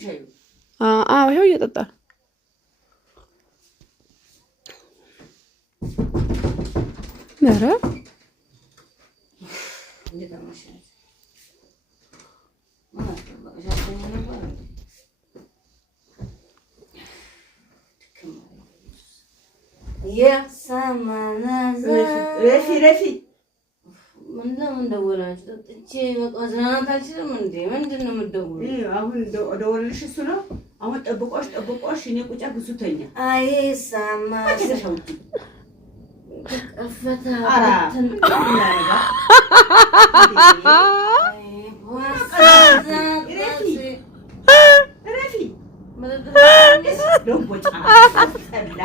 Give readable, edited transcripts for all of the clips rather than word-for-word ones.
ይኸው እየጠጣ ኧረ ረፊ ምንድነው እንደወላችሁ እቺ መቆዝናናት አልችልም እንዴ ምንድነው የምትደውሉ? አሁን ደወልልሽ እሱ ነው። አሁን ጠብቆሽ እኔ ቁጫ ብዙተኛ አይ ሳማ ተሸውቲ አፈታ ረፊ ደንቦጫ ሰላ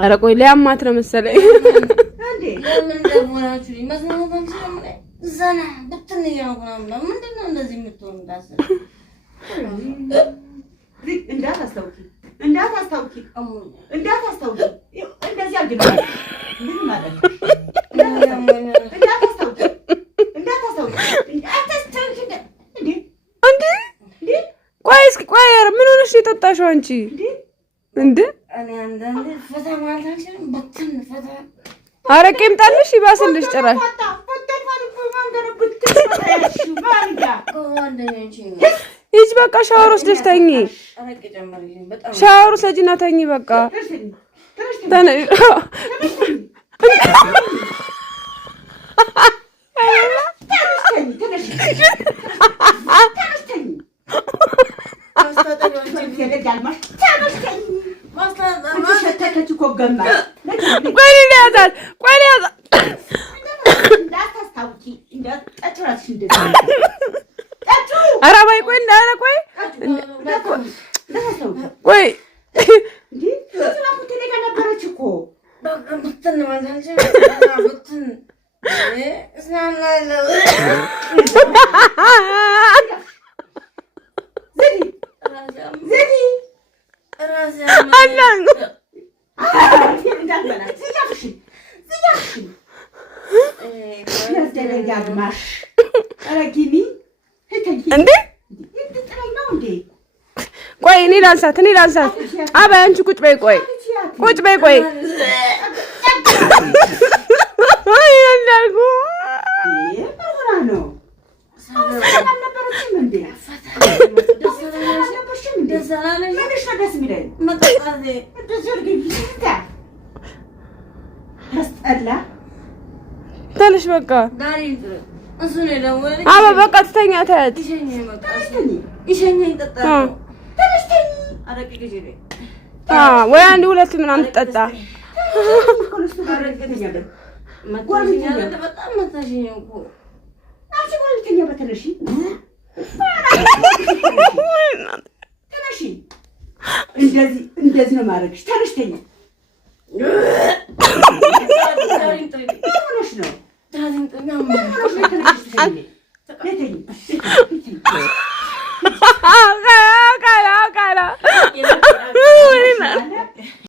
ኧረ ቆይ ሊያማት ነው መሰለኝ። ለምን ደወላችሁ? መዝናናታችሁ ነው ዘና ብትን ያውቁና ምንድነው እንደዚህ የምትሆኑት? እንዳታስታውቂ እንደዚህ አድርጊ። ምን ማለት ነው? ቆይ እስኪ ቆይ ምን ሆነሽ ነው የጠጣሽው አንቺ? እንዴ እኔ አንዳንዴ ፈታ ማለት አልችልም። በትን ፈታ አረቄም ጣልሽ ይባስልሽ ጭራሽ ሂጂ በቃ ሻወር ወስደሽ ተኚ። ሻወር ወስጂና ተኚ በቃ ተነሽ። ኧረ በይ ቆይ እንዳለ ቆይ ቆይ ቆይ እኔ ላንሳት አባይ አንቺ ቁጭ በይ ቆይ እንዳልኩ ተነሽ በቃ አባ በቃ ትተኛ ተያት ወይ አንድ ሁለት ምናምን ትጠጣ እንደዚህ ነው ማድረግሽ። ተነሽ ተኛ